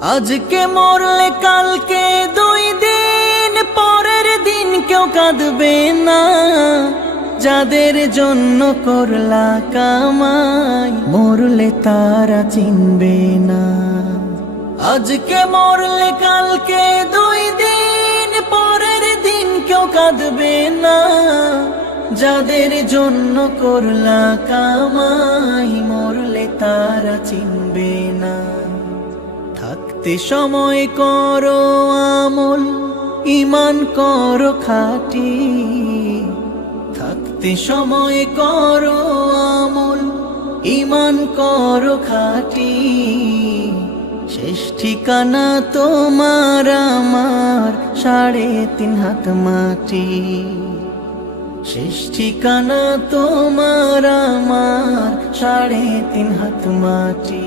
আজকে মরলে কালকে 2 দিন পরের দিন কেউ কাঁদবে না। যাদের জন্য করলা কামাই মরলে তারা চিনবে না। আজকে মরলে কালকে 2 দিন পরের দিন কেউ কাঁদবে না। যাদের জন্য করলা কামাই মরলে তারা চিনবে না। থাকতে সময় করো আমল, ঈমান করো খাঁটি। থাকতে সময় করো আমল, ঈমান করো খাঁটি। শেষ ঠিকানা তোমার আমার 3.5 হাত মাটি। শেষ ঠিকানা তোমার আমার 3.5 হাত মাটি।